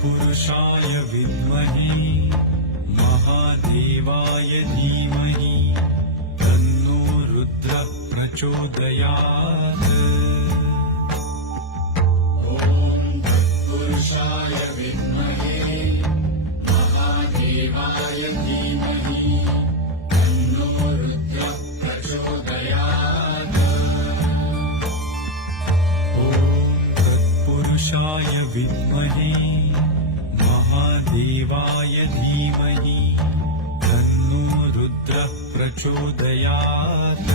तत्पुरुषाय विद्महे महादेवाय धीमहि तन्नो रुद्रः प्रचोदयात्। पुरुषाय विद्महे महादेवाय धीमहि तन्नो रुद्रः प्रचोदयात्। तत्पुरुषाय विद्महे महादेवाय धीमहि तन्नो रुद्रः प्रचोदयात्।